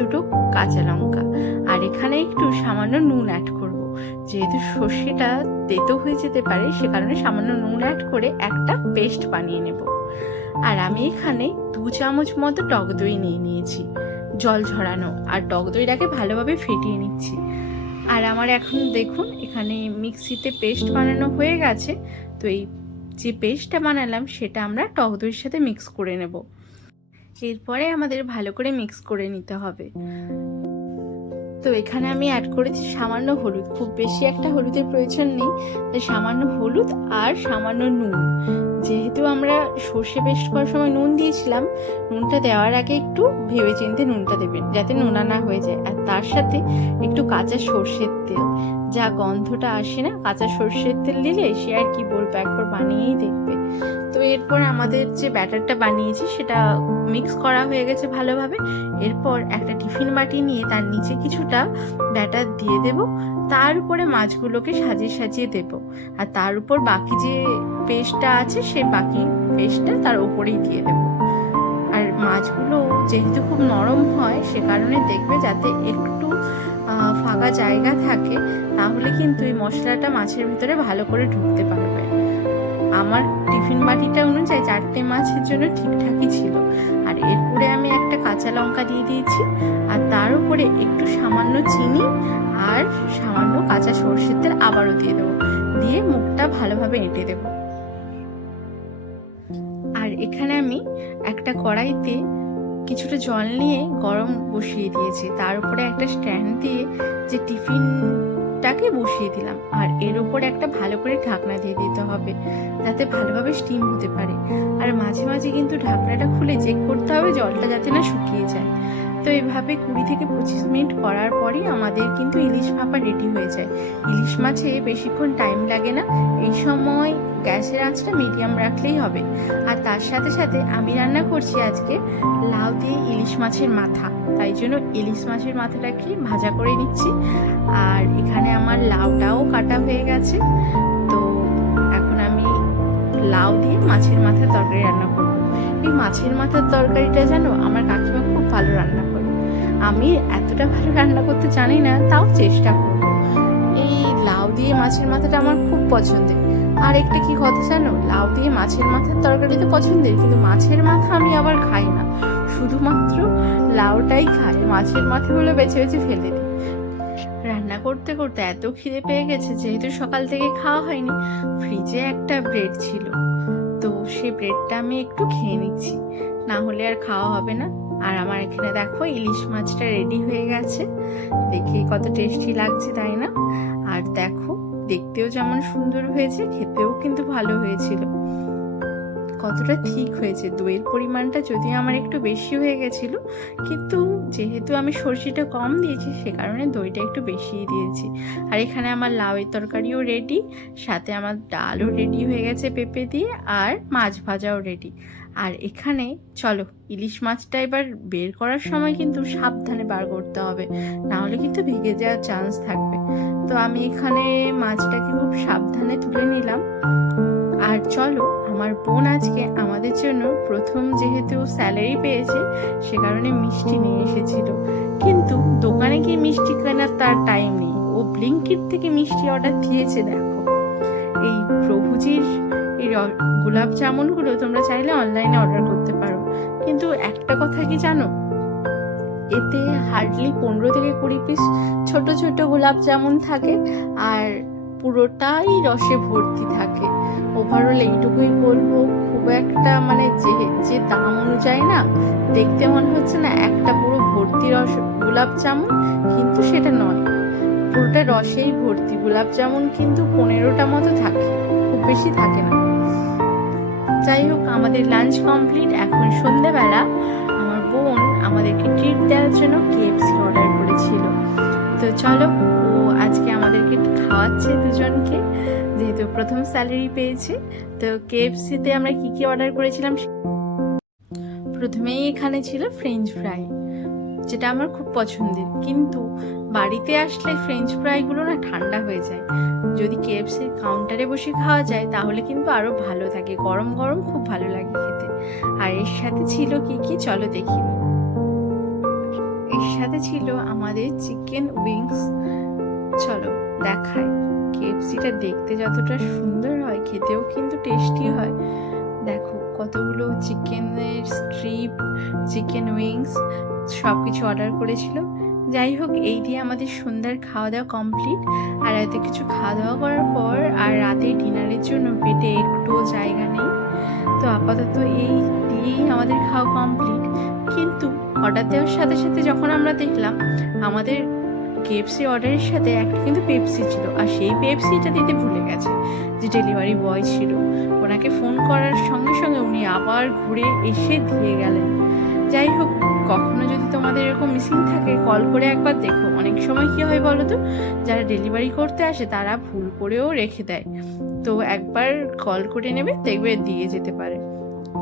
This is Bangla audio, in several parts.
দুটো কাঁচা লঙ্কা, আর এখানে একটু সামান্য নুন অ্যাড করব। যেহেতু সর্ষেটা তেতো হয়ে যেতে পারে, সে কারণে সামান্য নুন অ্যাড করে একটা পেস্ট বানিয়ে নেব। আর আমি এখানে 2 চামচ মতো টক দই নিয়ে নিয়েছি, জল ঝরানো, আর টক দইটাকে ভালোভাবে ফেটিয়ে নিচ্ছি। আর আমার এখন দেখুন এখানে মিক্সিতে পেস্ট বানানো হয়ে গেছে। তো এই যে পেস্টটা বানালাম সেটা আমরা টক দইয়ের সাথে মিক্স করে নেব। এরপরে আমাদের ভালো করে মিক্স করে নিতে হবে। তো এখানে আমি অ্যাড করেছি সামান্য হলুদ, খুব বেশি একটা হলুদের প্রয়োজন নেই, তাই সামান্য হলুদ আর সামান্য নুন। যেহেতু আমরা সর্ষে পেস্ট করার সময় নুন দিয়েছিলাম, নুনটা দেওয়ার আগে একটু ভেবেচিন্তে নুনটা দেবেন যাতে নোনা না হয়ে যায়। আর তার সাথে একটু কাঁচা সর্ষের তেল, যা গন্ধটা আসে না কাঁচা সর্ষের তেল দিলে, সে আর কি বলবো, একবার বানিয়েই দেখবে। তো এরপর আমাদের যে ব্যাটারটা বানিয়েছি সেটা মিক্স করা হয়ে গেছে ভালোভাবে। এরপর একটা টিফিন বাটি নিয়ে তার নিচে কিছুটা ব্যাটার দিয়ে দেব, তার উপরে মাছগুলোকে সাজিয়ে সাজিয়ে দেব, আর তার উপর বাকি যে পেস্টটা আছে সে বাকি পেস্টটা তার উপরেই দিয়ে দেব। আর মাছগুলো যেহেতু খুব নরম হয়, সে কারণে দেখবে যাতে একটু ফাঁকা জায়গা থাকে, তাহলে কিন্তু এই মশলাটা মাছের ভিতরে ভালো করে ঢুকতে পারবে। আমার টিফিন বাটিটা অনুযায়ী 4টে মাছের জন্য ঠিকঠাকই ছিল। আর এরপরে আমি একটা কাঁচা লঙ্কা দিয়ে দিয়েছি, আর তার উপরে একটু সামান্য চিনি আর সামান্য কাঁচা সর্ষের তেল আবারও দিয়ে দেবো, দিয়ে মুখটা ভালোভাবে এঁটে দেব। আর এখানে আমি একটা কড়াইতে কিছুটা জল নিয়ে গরম বসিয়ে দিয়েছি, তার উপরে একটা স্ট্যান্ড দিয়ে যে টিফিনটাকে বসিয়ে দিলাম, আর এর উপরে একটা ভালো করে ঢাকনা দিয়ে দিতে হবে যাতে ভালোভাবে স্টিম হতে পারে। আর মাঝে মাঝে কিন্তু ঢাকনাটা খুলে চেক করতে হবে জলটা যাতে না শুকিয়ে যায়। তো এভাবে 20 থেকে 25 মিনিট করার পরই আমাদের কিন্তু ইলিশ ভাপা রেডি হয়ে যায়। ইলিশ মাছে বেশিক্ষণ টাইম লাগে না, এই সময় গ্যাসের আঁচটা মিডিয়াম রাখলেই হবে। আর তার সাথে সাথে আমি রান্না করছি আজকে লাউ দিয়ে ইলিশ মাছের মাথা, তাই জন্য ইলিশ মাছের মাথাটাকে ভাজা করে নিচ্ছি। আর এখানে আমার লাউটাও কাটা হয়ে গেছে। তো এখন আমি লাউ দিয়ে মাছের মাথার তরকারি রান্না করব। এই মাছের মাথার তরকারিটা জানো আমার কাকিমা খুব ভালো রান্না করে। আমি এতটা ভালো রান্না করতে জানি না, তাও চেষ্টা করব। এই লাউ দিয়ে মাছের মাথাটা আমার খুব পছন্দের। আর একটা কি কথা জানো, লাউ দিয়ে মাছের মাথার তরকারি তো পছন্দের, কিন্তু মাছের মাথা আমি আবার খাই না, শুধুমাত্র লাউটাই খাই, মাছের মাথাগুলো বেছে বেছে ফেলে দিই। রান্না করতে করতে এত খিদে পেয়ে গেছে, যেহেতু সকাল থেকে খাওয়া হয়নি, ফ্রিজে একটা ব্রেড ছিল, তো সেই ব্রেডটা আমি একটু খেয়ে নিচ্ছি, না হলে আর খাওয়া হবে না। আর আমার এখানে দেখো ইলিশ মাছটা রেডি হয়ে গেছে, দেখে কত টেস্টি লাগছে তাই না? আর দেখো দেখতেও যেমন সুন্দর হয়েছে, খেতেও কিন্তু ভালো হয়েছিল। কতটা ঠিক হয়েছে, দইয়ের পরিমাণটা যদিও আমার একটু বেশি হয়ে গেছিল, কিন্তু যেহেতু আমি সর্ষেটা কম দিয়েছি সে কারণে দইটা একটু বেশিই দিয়েছি। আর এখানে আমার লাউয়ের তরকারিও রেডি, সাথে আমার ডালও রেডি হয়ে গেছে পেঁপে দিয়ে, আর মাছ ভাজাও রেডি। আর এখানে চলো ইলিশ মাছটা এবার বের করার সময় কিন্তু সাবধানে বার করতে হবে, নাহলে কিন্তু ভেঙে যাওয়ার চান্স থাকবে। তো আমি এখানে মাছটাকে খুব সাবধানে তুলে নিলাম। আর চলো, আমার বোন আজকে আমাদের জন্য প্রথম যেহেতু স্যালারি পেয়েছে, সে কারণে মিষ্টি নিয়ে এসেছিল, কিন্তু দোকানে গিয়ে মিষ্টি কেনার তার টাইম নেই, ও ব্লিঙ্কিট থেকে মিষ্টি অর্ডার দিয়েছে। দেখো এই প্রভুজির এই গোলাপ জামুনগুলো তোমরা চাইলে অনলাইনে অর্ডার করতে পারো, কিন্তু একটা কথা কি জানো, এতে হার্ডলি 15 থেকে 20 পিস ছোট ছোট গোলাপ জামুন থাকে, আর পুরোটাই রসে ভর্তি থাকে। ওভারঅল এইটুকুই বলবো, খুব একটা মানে যে যে দাম অনুযায়ী না দেখতে মনে হচ্ছে না একটা পুরো ভর্তি রস গোলাপ জামুন, কিন্তু সেটা নয়, পুরোটা রসেই ভর্তি। গোলাপ জামুন কিন্তু 15টা মতো থাকে, খুব বেশি থাকে না। যাই হোক, আমাদের লাঞ্চ কমপ্লিট। এখন সন্ধ্যেবেলা আমার বোন আমাদেরকে ট্রিট দেওয়ার জন্য KFC অর্ডার করেছিল। তো চলো, ও আজকে আমাদেরকে খাওয়াচ্ছে দুজনকে, যেহেতু প্রথম স্যালারি পেয়েছে। তো KFC-তে আমরা কি কি অর্ডার করেছিলাম, প্রথমেই এখানে ছিল ফ্রেঞ্চ ফ্রাই, যেটা আমার খুব পছন্দের, কিন্তু বাড়িতে আসলে ফ্রেঞ্চ ফ্রাইগুলো না ঠান্ডা হয়ে যায়। যদি KFC-র কাউন্টারে বসে খাওয়া যায় তাহলে কিন্তু আরো ভালো থাকে, গরম গরম খুব ভালো লাগে খেতে। আর এর সাথে ছিল কি কি চলো দেখি। এর সাথে সাথে ছিল আমাদের চিকেন উইংস। চলো দেখাই। কেএফসিটা দেখতে যতটা সুন্দর হয়, খেতেও কিন্তু টেস্টি হয়। দেখো কতগুলো চিকেনের স্ট্রিপ, চিকেন উইংস সব কিছু অর্ডার করেছিল। যাই হোক, এই দিয়ে আমাদের সন্ধ্যার খাওয়া দাওয়া কমপ্লিট। আর এত কিছু খাওয়া দাওয়া করার পর আর রাতে ডিনারের জন্য পেটে একটুও জায়গা নেই। তো আপাতত এই দিয়েই আমাদের খাওয়া কমপ্লিট। কিন্তু অর্ডার দেওয়ার সাথে সাথে যখন আমরা দেখলাম আমাদের কেএফসি অর্ডারের সাথে একটা কিন্তু পেপসি ছিল, আর সেই পেপসিটা দিতে ভুলে গেছে যে ডেলিভারি বয় ছিল। ওনাকে ফোন করার সঙ্গে সঙ্গে উনি আবার ঘুরে এসে দিয়ে গেলেন। যাই হোক, কখনো যদি তোমাদের এরকম মিসিং থাকে কল করে একবার দেখো। অনেক সময় কী হয় বলো তো, যারা ডেলিভারি করতে আসে তারা ভুল করেও রেখে দেয়। তো একবার কল করে নেবে, দেখবে দিয়ে যেতে পারে।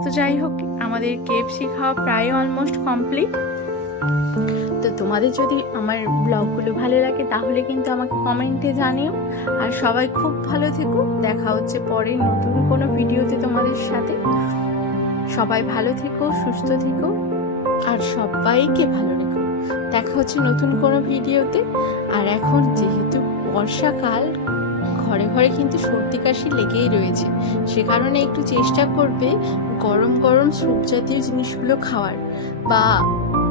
তো যাই হোক, আমাদের কেএফসি খাওয়া প্রায় অলমোস্ট কমপ্লিট। তো তোমাদের যদি আমার ব্লগগুলো ভালো লাগে তাহলে কিন্তু আমাকে কমেন্টে জানিও। আর সবাই খুব ভালো থেকো। দেখা হচ্ছে পরে নতুন কোনো ভিডিওতে তোমাদের সাথে। সবাই ভালো থেকো, সুস্থ থেকো, আর সবাইকে ভালো রেখো। দেখা হচ্ছে নতুন কোনো ভিডিওতে। আর এখন যেহেতু বর্ষাকাল, ঘরে ঘরে কিন্তু সর্দি কাশি লেগেই রয়েছে। সে কারণে একটু চেষ্টা করবে গরম গরম স্যুপ জাতীয় জিনিসগুলো খাওয়ার, বা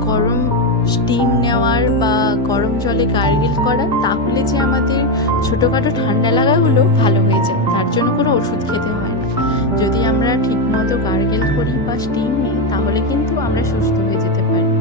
গরম স্টিম নেওয়ার, বা গরম জলে গার্গেল করা। তাহলে যে আমাদের ছোটোখাটো ঠান্ডা লাগাগুলো ভালো হয়ে যায়, তার জন্য কোনো ওষুধ খেতে হয় না। যদি আমরা ঠিকমতো গার্গেল করি বা স্টিম নিই তাহলে কিন্তু আমরা সুস্থ হয়ে যেতে পারি।